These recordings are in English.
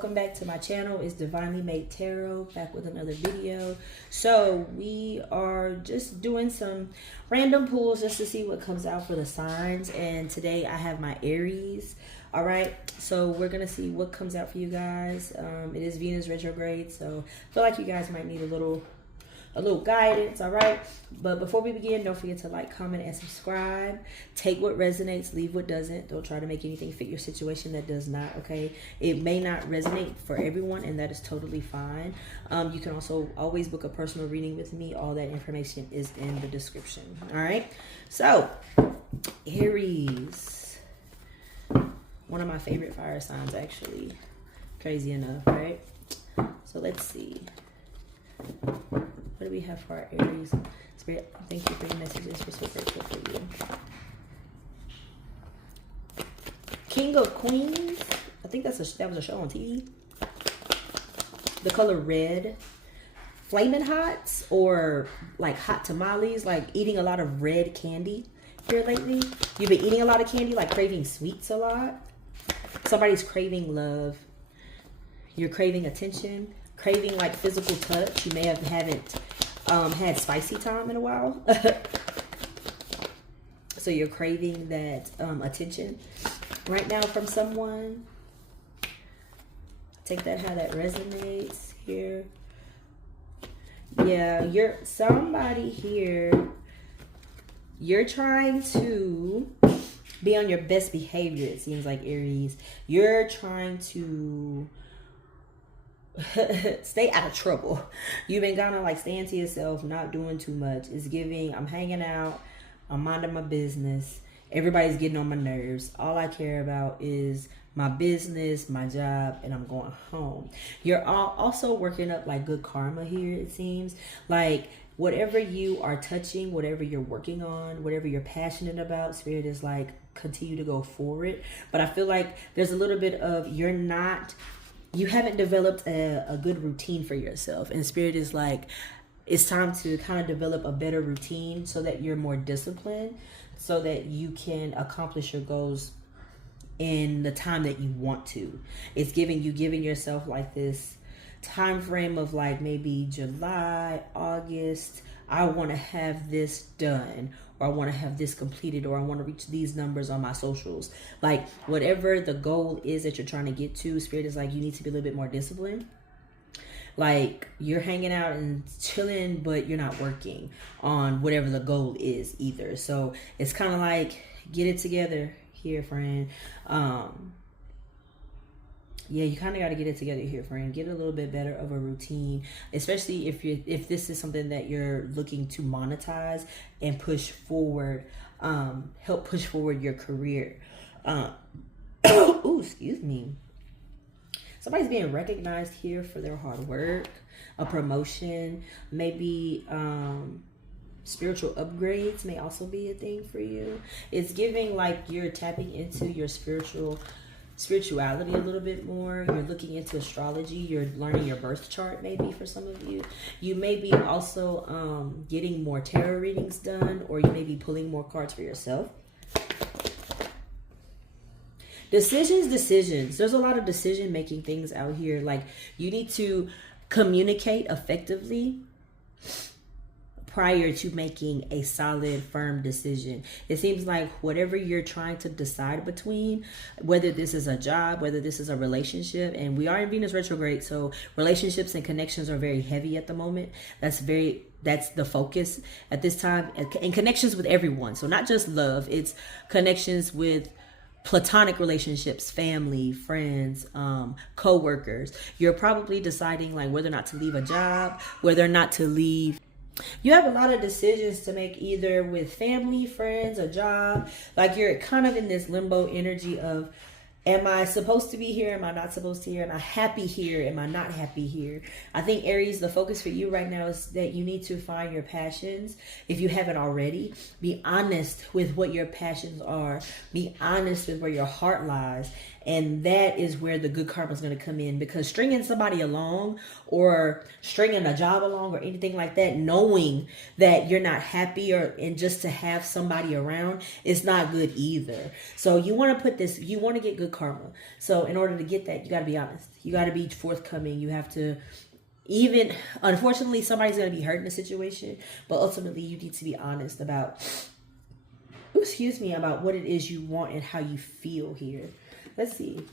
welcome back to my channel. It's Divinely Made Tarot, back with another video. So we are just doing some random pulls just to see what comes out for the signs, and today I have my Aries. All right, so we're gonna see what comes out for you guys. It is Venus retrograde, so I feel like you guys might need a little guidance. All right, but before we begin, don't forget to like, comment, and subscribe. Take what resonates, leave what doesn't. Don't try to make anything fit your situation that does not. Okay, it may not resonate for everyone, and that is totally fine. You can also always book a personal reading with me. All that information is in the description. All right, so Aries, one of my favorite fire signs, actually, crazy enough, right? So let's see. What do we have for our Aries? Spirit, thank you for your messages. We're so grateful for you. King of Queens. I think that was a show on TV. The color red. Flaming Hots, or like hot tamales, like eating a lot of red candy here lately. You've been eating a lot of candy, like craving sweets a lot. Somebody's craving love. You're craving attention. Craving like physical touch. You may haven't had spicy time in a while. So you're craving that attention right now from someone. Take that how that resonates here. Yeah, you're somebody here. You're trying to be on your best behavior, it seems like, Aries. You're trying to stay out of trouble. You've been kind of like staying to yourself, not doing too much. It's giving, I'm hanging out, I'm minding my business, everybody's getting on my nerves. All I care about is my business, my job, and I'm going home. You're also working up like good karma here, it seems. Like whatever you are touching, whatever you're working on, whatever you're passionate about, Spirit is like, continue to go for it. But I feel like there's a little bit of you haven't developed a good routine for yourself. And Spirit is like, it's time to kind of develop a better routine so that you're more disciplined, so that you can accomplish your goals in the time that you want to. It's giving yourself like this time frame of like maybe July, August. I want to have this done, or I want to have this completed, or I want to reach these numbers on my socials. Like whatever the goal is that you're trying to get to, Spirit is like, you need to be a little bit more disciplined. Like you're hanging out and chilling, but you're not working on whatever the goal is either. So it's kind of like, get it together here, friend. Yeah, you kind of got to get it together here, friend. Get a little bit better of a routine, especially if this is something that you're looking to monetize and push forward, help push forward your career. Ooh, excuse me. Somebody's being recognized here for their hard work, a promotion, maybe spiritual upgrades may also be a thing for you. It's giving like you're tapping into your spirituality a little bit more. You're looking into astrology. You're learning your birth chart, maybe, for some of you. You may be also getting more tarot readings done, or you may be pulling more cards for yourself. Decisions. There's a lot of decision making things out here. Like you need to communicate effectively prior to making a solid, firm decision. It seems like whatever you're trying to decide between, whether this is a job, whether this is a relationship, and we are in Venus retrograde, so relationships and connections are very heavy at the moment. That's the focus at this time, and connections with everyone. So not just love, it's connections with platonic relationships, family, friends, co-workers. You're probably deciding like whether or not to leave a job, whether or not to leave. You have a lot of decisions to make, either with family, friends, a job. Like you're kind of in this limbo energy of, am I supposed to be here? Am I not supposed to be here? Am I happy here? Am I not happy here? I think, Aries, the focus for you right now is that you need to find your passions. If you haven't already, be honest with what your passions are. Be honest with where your heart lies. And that is where the good karma is going to come in, because stringing somebody along or stringing a job along or anything like that, knowing that you're not happy and just to have somebody around, is not good either. So you want to you want to get good karma. So in order to get that, you got to be honest. You got to be forthcoming. You have to, even, unfortunately, somebody's going to be hurt in a situation, but ultimately you need to be honest about, about what it is you want and how you feel here. Let's see.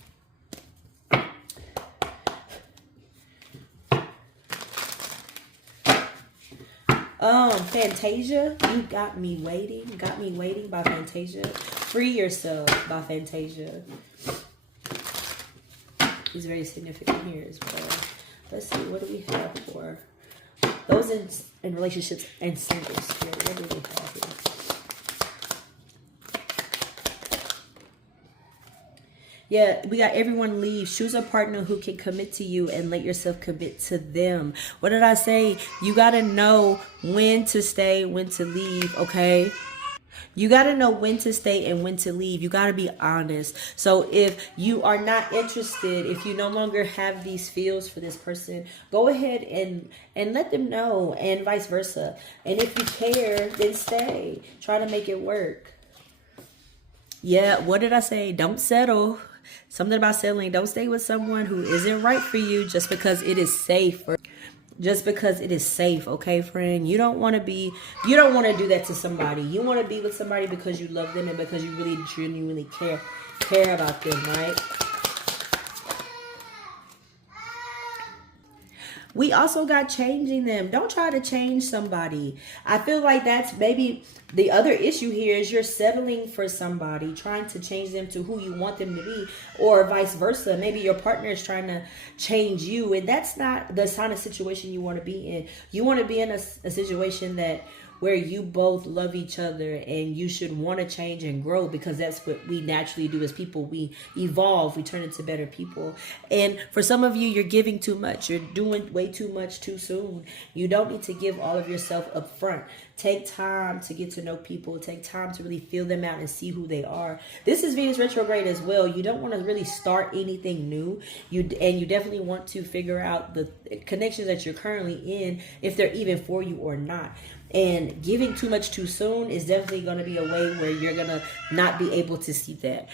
Fantasia, you got me waiting by Fantasia. Free yourself by Fantasia. Is very significant here as well. Let's see, what do we have for those in relationships and singles here? What do we have here? Yeah, we got everyone leave. Choose a partner who can commit to you and let yourself commit to them. What did I say? You got to know when to stay, when to leave, okay? You got to know when to stay and when to leave. You got to be honest. So if you are not interested, if you no longer have these feels for this person, go ahead and let them know, and vice versa. And if you care, then stay. Try to make it work. Yeah, what did I say? Don't settle. Something about settling. Don't stay with someone who isn't right for you just because it is safe. Just because it is safe, okay, friend? You don't want to do that to somebody. You want to be with somebody because you love them and because you really genuinely care about them, right? We also got changing them. Don't try to change somebody. I feel like that's maybe the other issue here, is you're settling for somebody, trying to change them to who you want them to be, or vice versa. Maybe your partner is trying to change you, and that's not the kind of situation you want to be in. You want to be in a situation where you both love each other, and you should want to change and grow, because that's what we naturally do as people. We evolve, we turn into better people. And for some of you, you're giving too much. You're doing way too much too soon. You don't need to give all of yourself up front. Take time to get to know people. Take time to really feel them out and see who they are. This is Venus retrograde as well. You don't want to really start anything new. You definitely want to figure out the connections that you're currently in, if they're even for you or not. And giving too much too soon is definitely going to be a way where you're going to not be able to see that.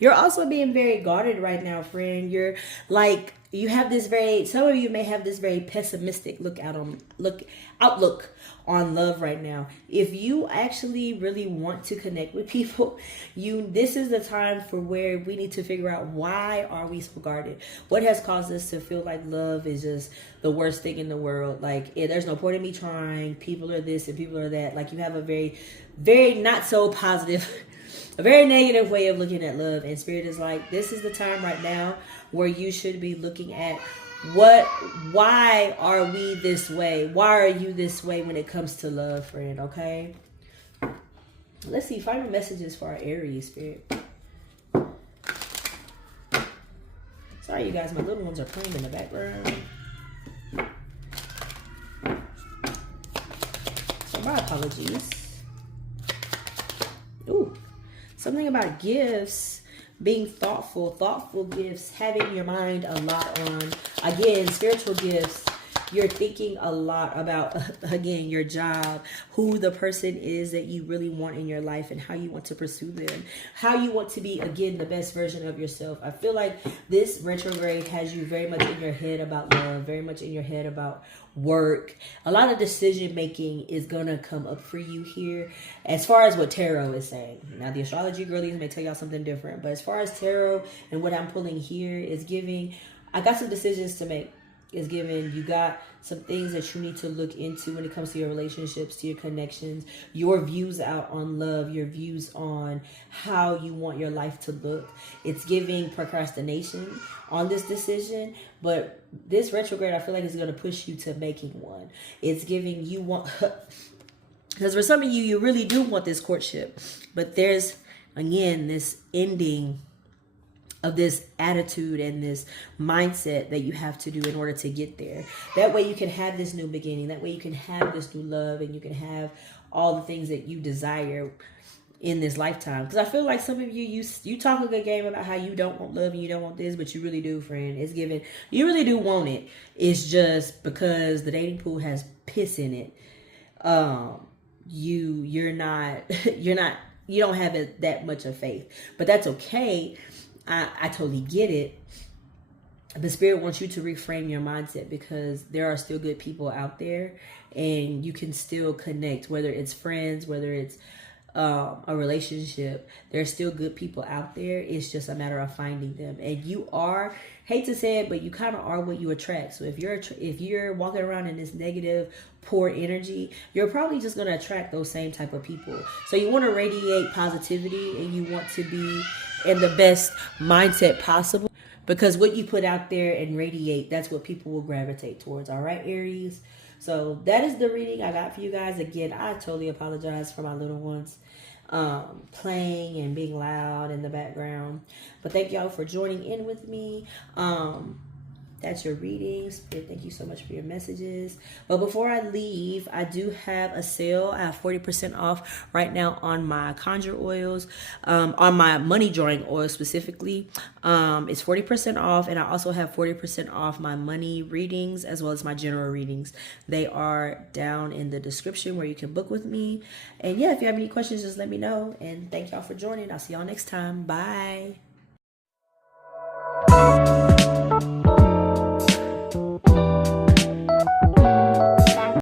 You're also being very guarded right now, friend. You're like, some of you may have this very pessimistic outlook on love right now. If you actually really want to connect with people, this is the time for where we need to figure out, why are we so guarded? What has caused us to feel like love is just the worst thing in the world? Like, there's no point in me trying. People are this and people are that. Like, you have a very, very not so positive, a very negative way of looking at love. And Spirit is like, this is the time right now where you should be looking at why are we this way? Why are you this way when it comes to love, friend? Okay. Let's see. Final messages for our Aries, Spirit. Sorry, you guys. My little ones are playing in the background. So my apologies. Ooh. Something about gifts. Being thoughtful gifts, having your mind a lot on, again, spiritual gifts. You're thinking a lot about, again, your job, who the person is that you really want in your life, and how you want to pursue them, how you want to be, again, the best version of yourself. I feel like this retrograde has you very much in your head about love, very much in your head about work. A lot of decision making is gonna come up for you here, as far as what tarot is saying. Now, the astrology girlies may tell y'all something different, but as far as tarot and what I'm pulling here is giving, I got some decisions to make. Is given, you got some things that you need to look into when it comes to your relationships, to your connections, your views out on love, your views on how you want your life to look. It's giving procrastination on this decision, but this retrograde, I feel like, is going to push you to making one. It's giving you one, because for some of you, you really do want this courtship, but there's, again, this ending of this attitude and this mindset that you have to do in order to get there. That way you can have this new beginning. That way you can have this new love, and you can have all the things that you desire in this lifetime. Because I feel like some of you talk a good game about how you don't want love and you don't want this, but you really do, friend. It's given. You really do want it. It's just because the dating pool has piss in it. You're not you don't have that much of faith, but that's okay. I totally get it. The spirit wants you to reframe your mindset, because there are still good people out there, and you can still connect, whether it's friends, whether it's a relationship. There's still good people out there. It's just a matter of finding them. And you are, hate to say it, but you kind of are what you attract. So if you're walking around in this negative, poor energy, you're probably just going to attract those same type of people. So you want to radiate positivity, and you want to be in the best mindset possible, because what you put out there and radiate, that's what people will gravitate towards. All right, Aries. So that is the reading I got for you guys. Again, I totally apologize for my little ones playing and being loud in the background. But thank y'all for joining in with me. That's your reading. Spirit, thank you so much for your messages. But before I leave, I do have a sale. I have 40% off right now on my conjure oils, on my money drawing oil specifically. It's 40% off, and I also have 40% off my money readings as well as my general readings. They are down in the description where you can book with me. And yeah, if you have any questions, just let me know. And thank y'all for joining. I'll see y'all next time. Bye.